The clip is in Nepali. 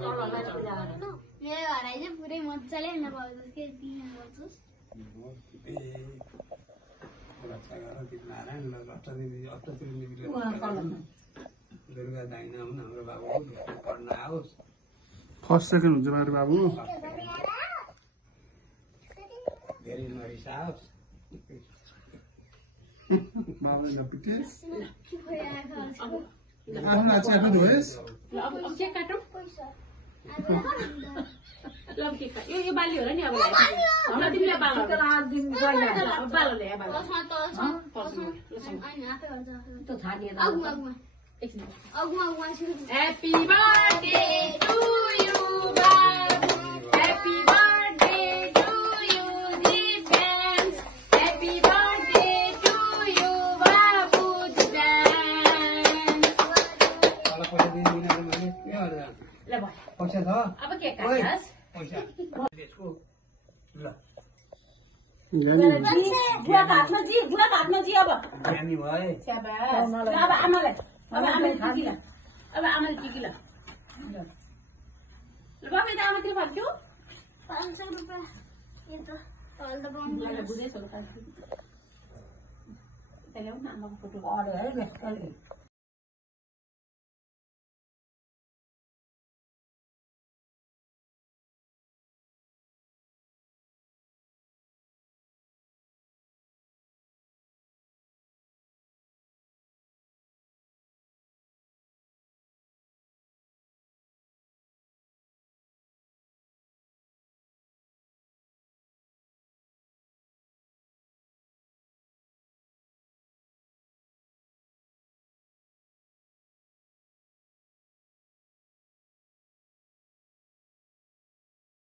घर चाहिँ पुरै मजाले नपाउँछ के दिने गर्छु दुर्गा दाइना हुन् हाम्रो बाबु पढ्न आओस् फर्स्ट सेकेन्ड हुन्छ मेरो बाबु धेरै नरिसाओस् बाबुले नपिटे आफ्नो आछा आफ्नो धोएस अब के काटौँ ल के काट यो बाली होला नि अब हमरा तिमीले बाल बाल ल्याए बाल त थाहा अगुमा Happy birthday to you, Babu. Happy birthday to you, Jitans. Happy birthday to you, Babu Jitans. पैसा दिनु भने के गर्दा ल भयो पैसा छ अब के काट्छस् पैसा त्यसको ल गुवा हातमा जी अब ज्ञानी भए स्याबास अब आमालाई अब आमाले टिकिला ल बाबा त आमातिर फर्क्यो 500 रुपैयाँ यो त हल्दा पाउनु बुझेछ होला त्यसले आमाको फोटो अरे है